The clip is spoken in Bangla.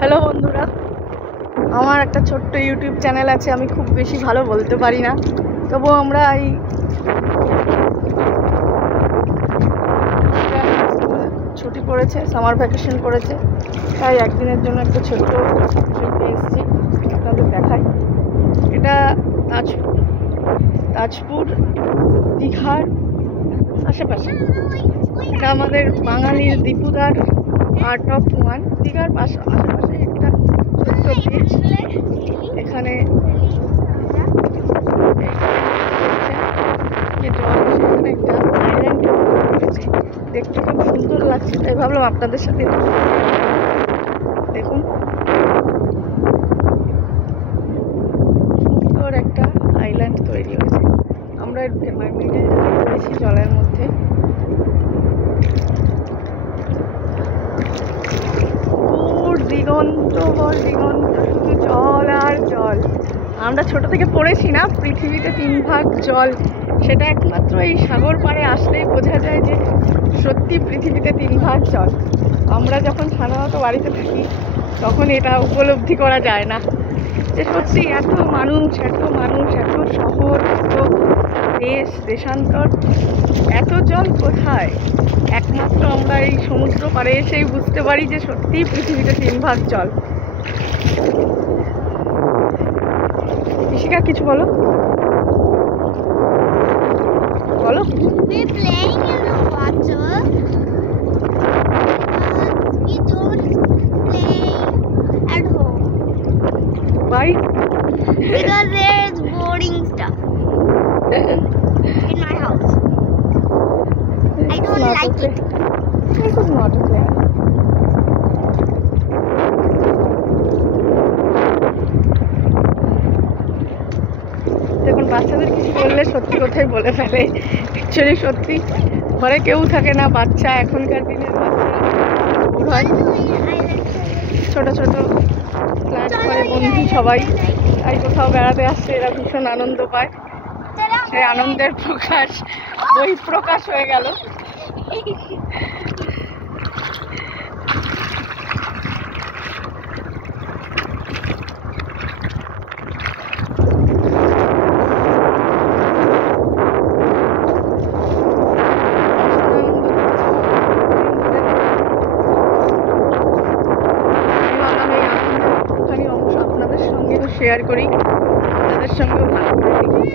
হ্যালো বন্ধুরা, আমার একটা ছোট্ট ইউটিউব চ্যানেল আছে। আমি খুব বেশি ভালো বলতে পারি না, তবুও আমরা এই স্কুল ছুটি পড়েছে, সামার ভ্যাকেশন পড়েছে, তাই একদিনের জন্য একটা ছোট্ট ট্রিপে এসেছি। আপনাদের দেখাই। এটা তাজপুর দীঘার আশেপাশে। এটা আমাদের বাঙালির দীপুদার পার্ট অফ ওয়ান। দীঘার আশেপাশে একটা ছোট্ট বিচ। এখানে একটা আইল্যান্ড দেখতে খুব সুন্দর লাগছে, তাই ভাবলাম আপনাদের সাথে দেখুন। সুন্দর একটা আইল্যান্ড তৈরি হয়েছে। আমরা মিডে রয়েছি জলের মধ্যে। দিগন্ত শুধু জল আর জল। আমরা ছোট থেকে পড়েছি না, পৃথিবীতে 3 ভাগ জল। সেটা একমাত্র এই সাগর পাড়ে আসলেই বোঝা যায় যে সত্যি পৃথিবীতে 3 ভাগ জল। আমরা যখন সাধারণত বাড়িতে থাকি তখন এটা উপলব্ধি করা যায় না যে সত্যি এত মানুষ, এত শহর, এত দেশান্তর, এত জল কোথায়। একমাত্র আমরা এই সমুদ্র পাড়ে এসেই বুঝতে পারি যে সত্যিই পৃথিবীতে 3 ভাগ জল। ঋষিকা, কিছু বলো। We're playing in the water, but we don't play at home. Why? Because there's boring stuff in my house. I don't like it. This is not a play. দেখুন, বাচ্চাদের কিছু বললে সত্যি কথাই বলে ফেলে। অ্যাকচুয়ালি সত্যি ঘরে কেউ থাকে না, বাচ্চা এখনকার দিনের বাচ্চা ছোট ছোট ক্লাস করে বন্ধু সবাই, তাই কোথাও বেড়াতে আসছে, এরা ভীষণ আনন্দ পায়। সেই আনন্দের বহিঃপ্রকাশ হয়ে গেল। শেয়ার করি, তাদের সঙ্গেও ভাগ করে নিই।